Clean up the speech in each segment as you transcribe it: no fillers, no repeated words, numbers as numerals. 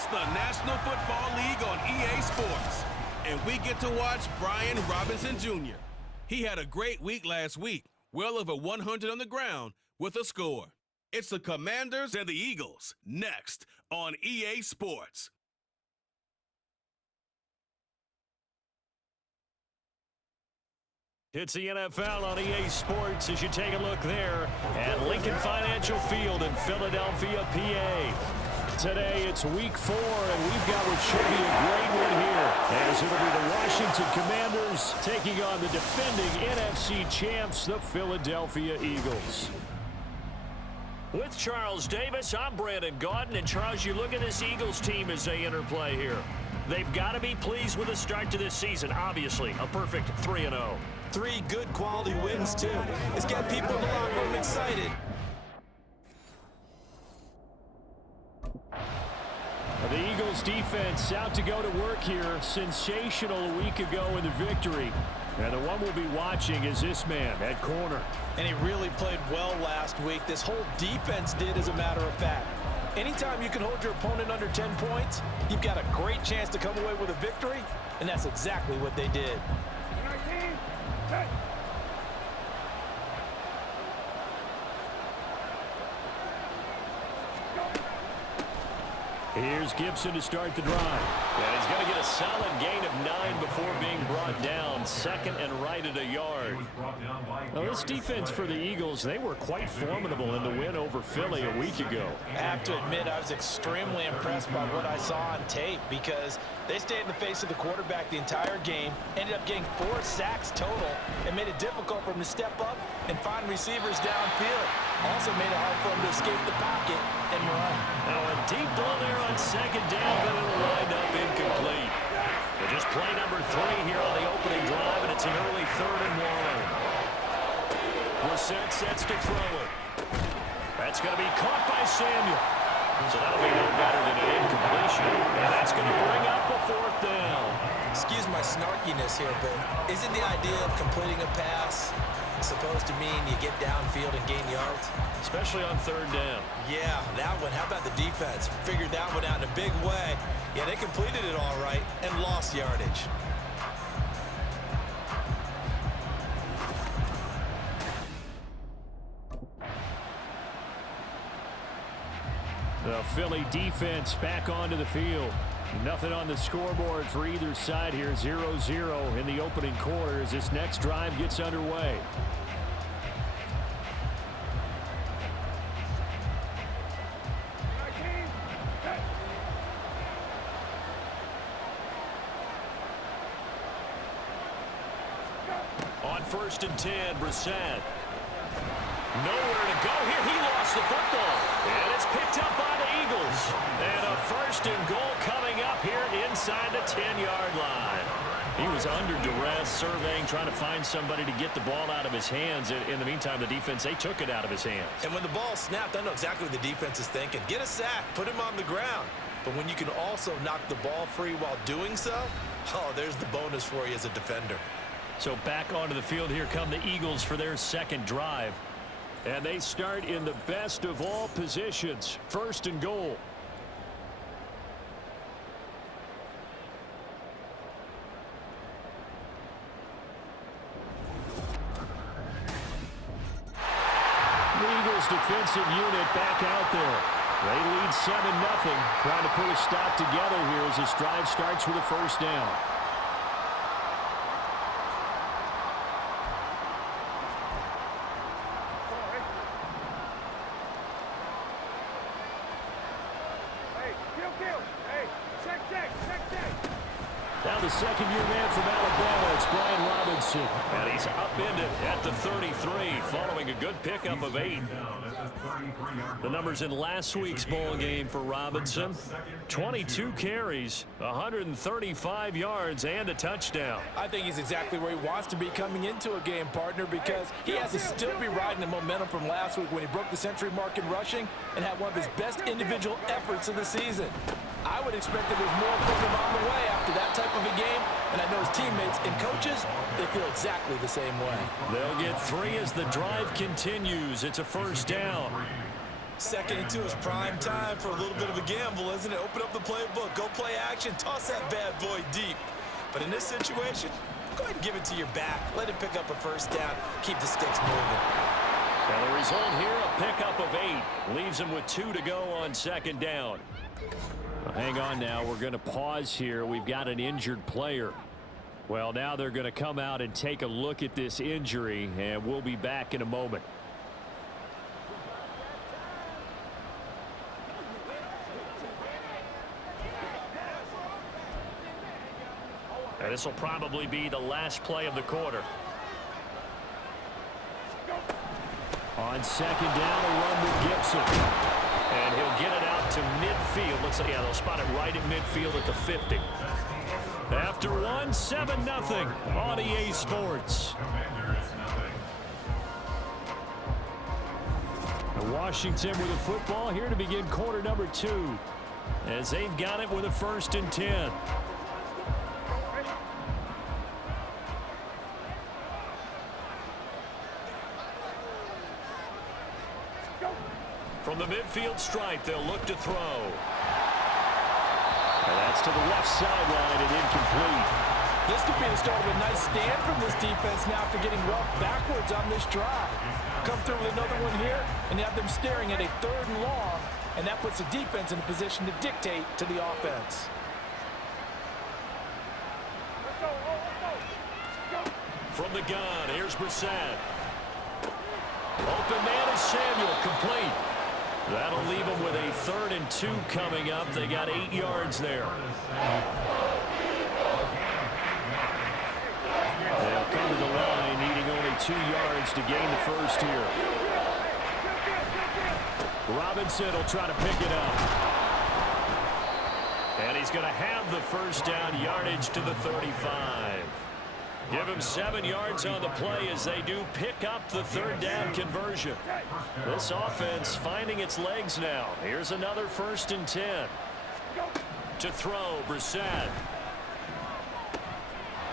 It's the National Football League on EA Sports. And we get to watch Brian Robinson Jr. He had a great week last week, well over 100 on the ground with a score. It's the Commanders and the Eagles, next on EA Sports. It's the NFL on EA Sports as you take a look there at Lincoln Financial Field in Philadelphia, PA. Today it's week 4, and we've got what should be a great one here, as it'll be the Washington Commanders taking on the defending NFC champs, the Philadelphia Eagles. With Charles Davis, I'm Brandon Gaudin, and Charles, you look at this Eagles team as they interplay here. They've got to be pleased with the start to this season. Obviously, a perfect 3-0. 3 good quality wins, too. It's got people in the locker room excited. The Eagles defense out to go to work here. Sensational a week ago in the victory. And the one we'll be watching is this man at corner. And he really played well last week. This whole defense did, as a matter of fact. Anytime you can hold your opponent under 10 points, you've got a great chance to come away with a victory, and that's exactly what they did. Here's Gibson to start the drive. And he's going to get a solid gain of 9 before being brought down. Second and right at a yard. Now, this defense for the Eagles, they were quite formidable in the win over Philly a week ago. I have to admit, I was extremely impressed by what I saw on tape because they stayed in the face of the quarterback the entire game, ended up getting 4 sacks total, and made it difficult for him to step up and find receivers downfield. Also made it hard for him to escape the pocket and run. Now a deep ball there on second down, but it'll wind up incomplete. They just play number 3 here on the opening drive, and it's an early 3rd and 1. Brissett sets to throw it. That's going to be caught by Samuel. So that'll be no better than an incompletion. And that's going to bring up a 4th down. Excuse my snarkiness here, but isn't the idea of completing a pass supposed to mean you get downfield and gain yards? Especially on 3rd down. Yeah, that one. How about the defense? Figured that one out in a big way. Yeah, they completed it all right and lost yardage. The Philly defense back onto the field. Nothing on the scoreboard for either side here. 0-0 in the opening quarter as this next drive gets underway. On 1st and 10, Brissett. Nowhere to go here. He lost the football. And it's picked up by the Eagles. And a 1st and goal coming up here inside the 10-yard line. He was under duress, surveying, trying to find somebody to get the ball out of his hands. In the meantime, the defense, they took it out of his hands. And when the ball snapped, I know exactly what the defense is thinking. Get a sack, put him on the ground. But when you can also knock the ball free while doing so, oh, there's the bonus for you as a defender. So back onto the field, here come the Eagles for their second drive. And they start in the best of all positions. 1st and goal. The Eagles defensive unit back out there. They lead 7-0. Trying to put a stop together here as this drive starts with a 1st down. Now the second-year man from Alabama, it's Brian Robinson. And he's upended at the 33, following a good pickup of 8. The numbers in last week's bowl game for Robinson: 22 carries, 135 yards, and a touchdown. I think he's exactly where he wants to be coming into a game, partner, because he has to still be riding the momentum from last week when he broke the century mark in rushing and had one of his best individual efforts of the season. I would expect that there's more for him on the way after that type of a game, and I know his teammates and coaches, they feel exactly the same way. They'll get 3 as the drive continues. It's a 1st down. Second and 2 is prime time for a little bit of a gamble, isn't it? Open up the playbook, go play action, toss that bad boy deep. But in this situation, go ahead and give it to your back. Let him pick up a first down. Keep the sticks moving. And the result here, a pickup of 8. Leaves him with 2 to go on second down. Well, hang on now. We're going to pause here. We've got an injured player. Well, now they're going to come out and take a look at this injury, and we'll be back in a moment. And this will probably be the last play of the quarter. On second down, a run with Gibson. And he'll get it out to midfield. Looks like, yeah, they'll spot it right at midfield at the 50. After one, 7-0 on EA Sports. And Washington with the football here to begin quarter number 2. As they've got it with a 1st and 10. From the midfield stripe, they'll look to throw. And that's to the left sideline and incomplete. This could be the start of a nice stand from this defense now after getting roughed backwards on this drive. Come through with another one here, and you have them staring at a 3rd and long, and that puts the defense in a position to dictate to the offense. From the gun, here's Brissett. Open man is Samuel, complete. That'll leave them with a 3rd and 2 coming up. They got 8 yards there. They'll come to the line, needing only 2 yards to gain the first here. Robinson will try to pick it up. And he's going to have the first down, yardage to the 35. Give him 7 yards on the play as they do pick up the 3rd down conversion. This offense finding its legs now. Here's another 1st and 10. To throw, Brissett.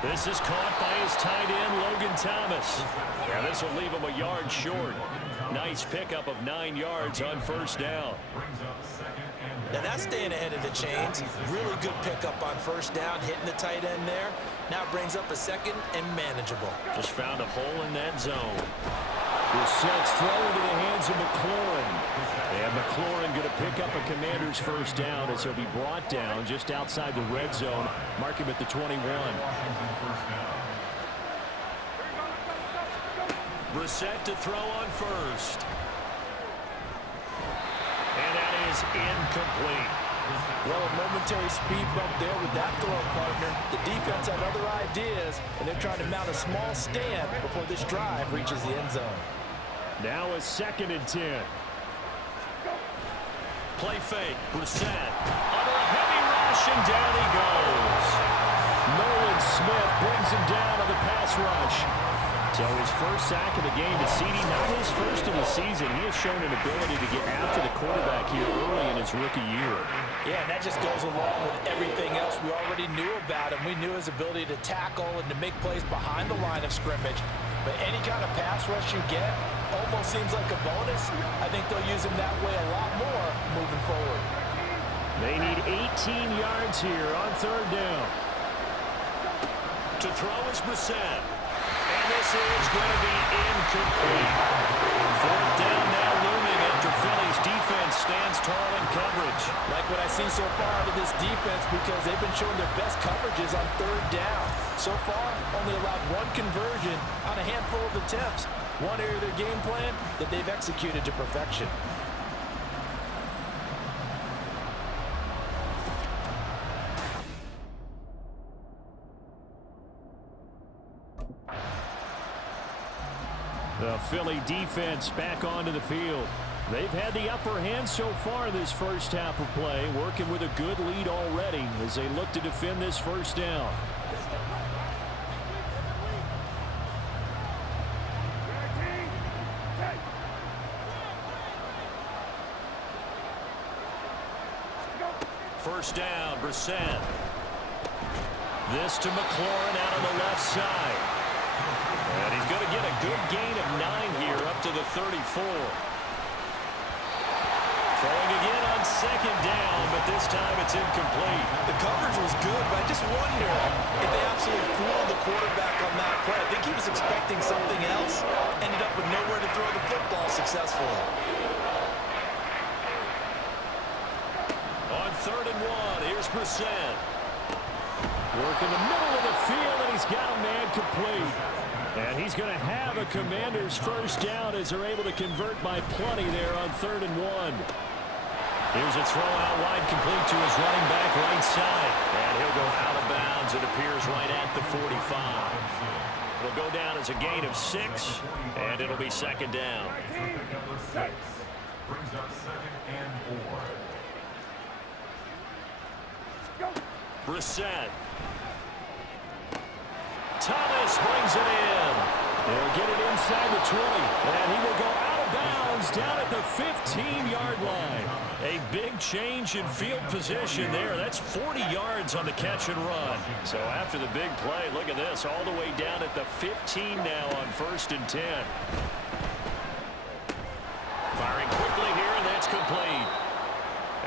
This is caught by his tight end, Logan Thomas. And this will leave him a yard short. Nice pickup of 9 yards on 1st down. Now that's staying ahead of the chains. Really good pickup on 1st down, hitting the tight end there. Now it brings up a 2nd and manageable. Just found a hole in that zone. Brissett's thrown into the hands of McLaurin. And McLaurin going to pick up a Commander's 1st down as he'll be brought down just outside the red zone. Mark him at the 21. Brissett to throw on 1st. And that is incomplete. Well, a momentary speed bump there with that throw, partner. The defense had other ideas, and they're trying to mount a small stand before this drive reaches the end zone. Now a 2nd and 10. Play fake. Brissett under a heavy rush, and down he goes. Nolan Smith brings him down on the pass rush. So his first sack of the game to CD, not his first of the season. He has shown an ability to get after the quarterback here early in his rookie year. Yeah, and that just goes along with everything else we already knew about him. We knew his ability to tackle and to make plays behind the line of scrimmage. But any kind of pass rush you get almost seems like a bonus. I think they'll use him that way a lot more moving forward. They need 18 yards here on 3rd down. To throw is Brissett. And this is going to be incomplete. 4th down now looming after Philly's defense stands tall in coverage. Like what I see so far out of this defense because they've been showing their best coverages on 3rd down. So far, only allowed 1 conversion on a handful of attempts. One area of their game plan that they've executed to perfection. The Philly defense back onto the field. They've had the upper hand so far this first half of play, working with a good lead already as they look to defend this 1st down. First down, Brissett. This to McLaurin out on the left side. And he's going to get a good gain of 9 here up to the 34. Throwing again on second down, but this time it's incomplete. The coverage was good, but I just wonder if they absolutely fooled the quarterback on that play. I think he was expecting something else, ended up with nowhere to throw the football successfully. On 3rd and 1, here's Brissett. Work in the middle of the field, and he's got a man complete. And he's going to have a Commanders first down as they're able to convert by plenty there on 3rd and 1. Here's a throw out wide, complete to his running back right side. And he'll go out of bounds. It appears right at the 45. It'll go down as a gain of 6, and it'll be second down. Number 6 brings up 2nd and 4. Brissett. Thomas brings it in. They'll get it inside the 20, and he will go out of bounds down at the 15-yard line. A big change in field position there. That's 40 yards on the catch and run. So after the big play, look at this, all the way down at the 15 now on 1st and 10. Firing quickly here, and that's complete.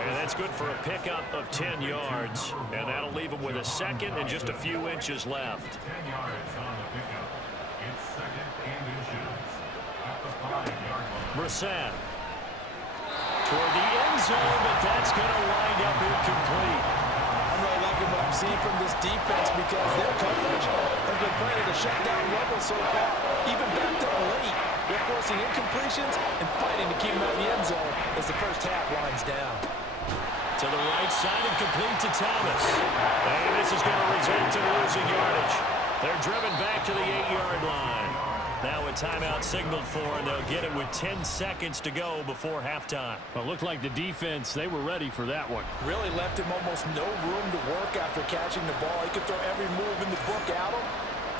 And that's good for a pickup of 10 yards. And that'll leave him with a second and just a few inches left. 10 yards on the pickup. It's 2nd and inches at the 5-yard line. Brissett. Toward the end zone, but that's going to wind up incomplete. I'm really liking what I'm seeing from this defense because their coverage has been playing at a shutdown level so far, even backed up late. They're forcing incompletions and fighting to keep them out of the end zone as the first half winds down. To the right side and complete to Thomas. And this is going to result in losing yardage. They're driven back to the 8-yard line. Now a timeout signaled for, and they'll get it with 10 seconds to go before halftime. Well, it looked like the defense, they were ready for that one. Really left him almost no room to work after catching the ball. He could throw every move in the book at him.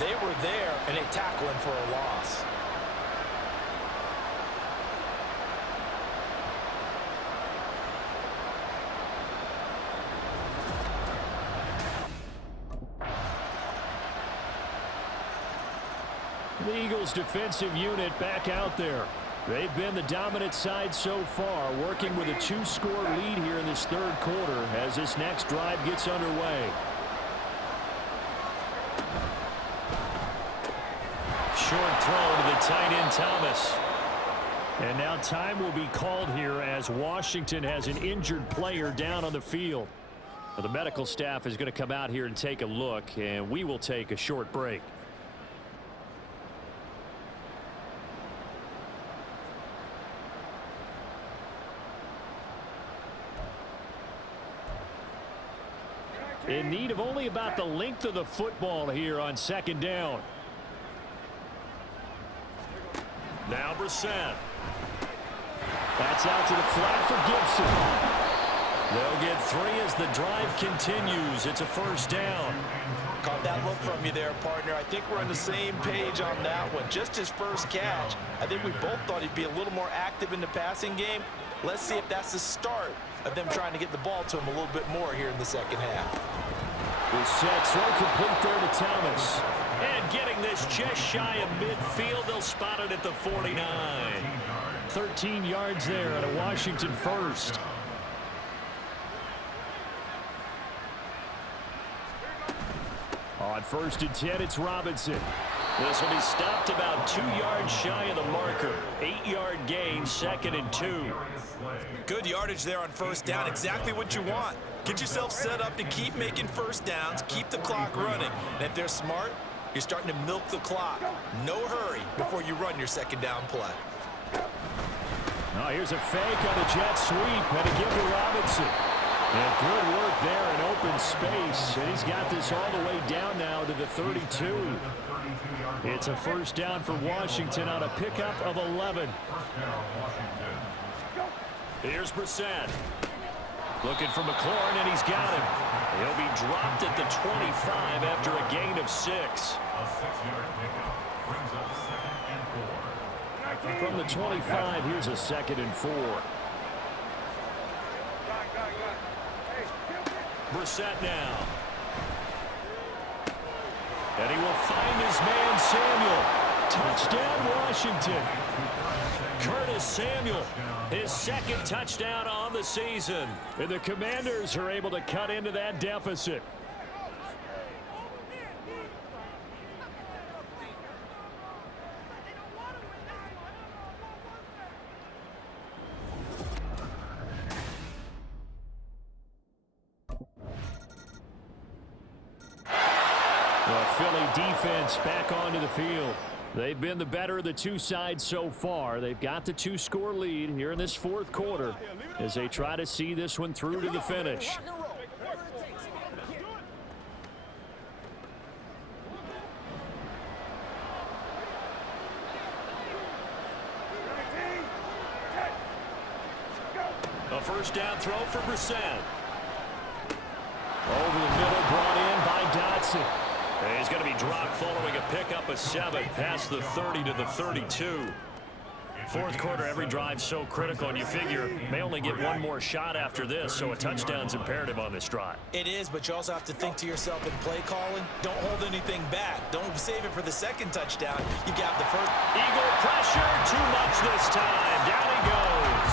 They were there, and they tackle him for a loss. The Eagles' defensive unit back out there. They've been the dominant side so far, working with a 2-score lead here in this 3rd quarter as this next drive gets underway. Short throw to the tight end Thomas. And now time will be called here as Washington has an injured player down on the field. Well, the medical staff is going to come out here and take a look, and we will take a short break. In need of only about the length of the football here on 2nd down. Now Brissett. That's out to the flat for Gibson. They'll get 3 as the drive continues. It's a first down. Caught that look from you there, partner. I think we're on the same page on that one. Just his first catch. I think we both thought he'd be a little more active in the passing game. Let's see if that's the start of them trying to get the ball to him a little bit more here in the second half. Brissett throw complete there to Thomas. And getting this just shy of midfield, they'll spot it at the 49. 13 yards there at a Washington first. On 1st and 10, it's Robinson. This will be stopped about 2 yards shy of the marker. 8-yard gain, 2nd and 2. Good yardage there on first down. Exactly what you want. Get yourself set up to keep making first downs, keep the clock running. And if they're smart, you're starting to milk the clock. No hurry before you run your second down play. Oh, here's a fake on the jet sweep, and a give to Robinson. And good work there in open space. And he's got this all the way down now to the 32. It's a first down for Washington on a pickup of 11. Here's Brissett. Looking for McLaurin, and he's got him. He'll be dropped at the 25 after a gain of 6. A 6-yard pickup brings up 2nd and 4. From the 25, here's a 2nd and 4. Brissett now. And he will find his man Samuel. Touchdown, Washington. Curtis Samuel, his second touchdown on the season. And the Commanders are able to cut into that deficit. The Philly defense back onto the field. They've been the better of the two sides so far. They've got the two-score lead here in this fourth quarter as they try to see this one through to the finish. A first down throw for Brissett. Over the middle, brought in by Dotson. And he's going to be dropped following a pickup of 7 past the 30 to the 32. Fourth quarter, every drive so critical, and you figure may only get one more shot after this, so a touchdown's imperative on this drive. It is, but you also have to think to yourself in play calling, don't hold anything back. Don't save it for the second touchdown. You got the first. Eagle pressure, too much this time. Down he goes.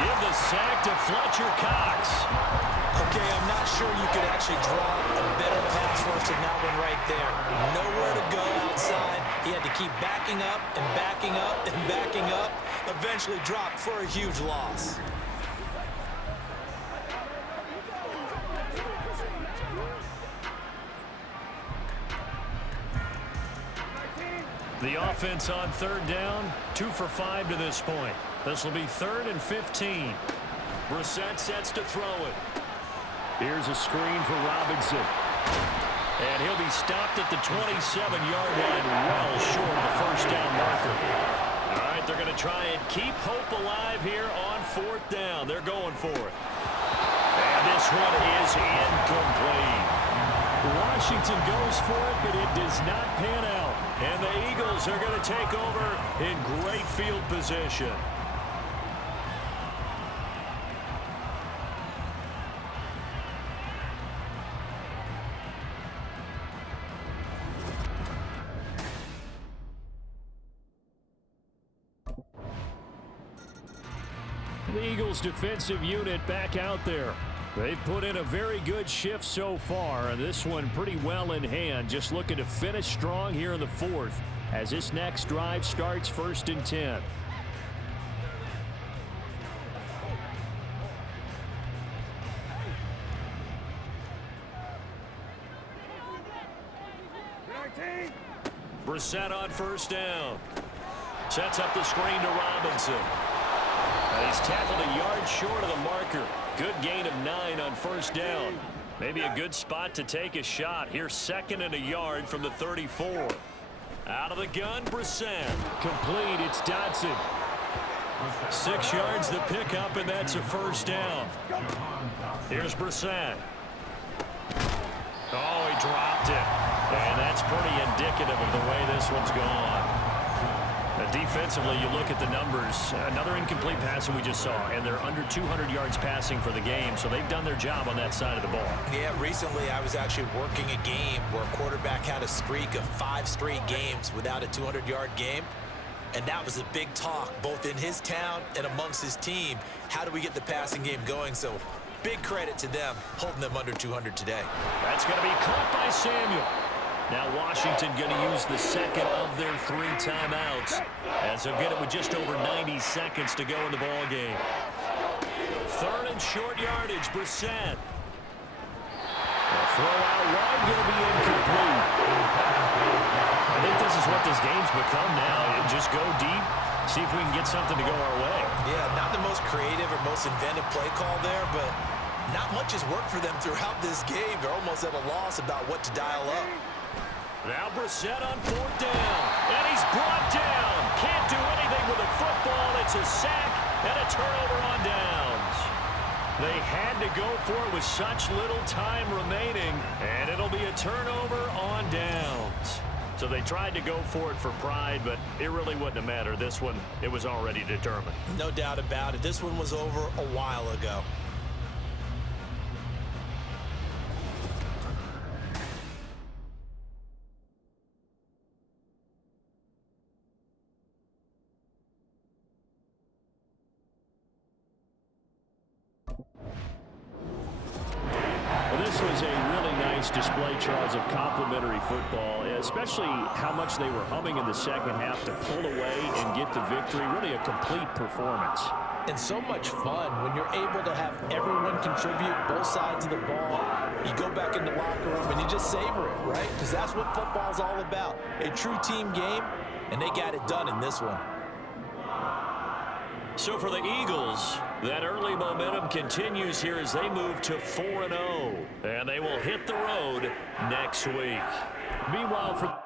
Give the sack to Fletcher Cox. Okay, I'm not sure you could actually draw a better pass rush than that one right there. Nowhere to go outside. He had to keep backing up and backing up and backing up. Eventually dropped for a huge loss. The offense on third down, 2 for 5 to this point. This will be 3rd and 15. Brissett sets to throw it. Here's a screen for Robinson. And he'll be stopped at the 27-yard line, well short of the first down marker. All right, they're going to try and keep hope alive here on 4th down. They're going for it. And this one is incomplete. Washington goes for it, but it does not pan out. And the Eagles are going to take over in great field position. The Eagles defensive unit back out there. They've put in a very good shift so far, and this one pretty well in hand. Just looking to finish strong here in the 4th as this next drive starts 1st and 10. Brissett on 1st down. Sets up the screen to Robinson. And he's tackled a yard short of the marker. Good gain of 9 on 1st down. Maybe a good spot to take a shot. Here's 2nd and a yard from the 34. Out of the gun, Brissett. Complete, it's Dotson. 6 yards the pickup, and that's a 1st down. Here's Brissett. Oh, he dropped it. And that's pretty indicative of the way this one's gone. Defensively, you look at the numbers. Another incomplete pass that we just saw, and they're under 200 yards passing for the game, so they've done their job on that side of the ball. Yeah, recently I was actually working a game where a quarterback had a streak of 5 straight games without a 200-yard game, and that was a big talk both in his town and amongst his team. How do we get the passing game going? So big credit to them holding them under 200 today. That's going to be caught by Samuel. Now Washington going to use the 2nd of their 3 timeouts as they'll get it with just over 90 seconds to go in the ball game. 3rd and short yardage, Brissett. The throw out wide going to be incomplete. I think this is what this game's become now. Just go deep, see if we can get something to go our way. Yeah, not the most creative or most inventive play call there, but not much has worked for them throughout this game. They're almost at a loss about what to dial up. Now Brissett on 4th down, and he's brought down. Can't do anything with a football. It's a sack and a turnover on downs. They had to go for it with such little time remaining, and it'll be a turnover on downs. So they tried to go for it for pride, but it really wouldn't have mattered. This one, it was already determined. No doubt about it. This one was over a while ago. was a really nice display, Charles, of complimentary football, especially how much they were humming in the second half to pull away and get the victory. Really a complete performance. And so much fun when you're able to have everyone contribute both sides of the ball. You go back in the locker room and you just savor it, right? Because that's what football's all about. A true team game, and they got it done in this one. So for the Eagles, that early momentum continues here as they move to 4-0. And they will hit the road next week. Meanwhile, for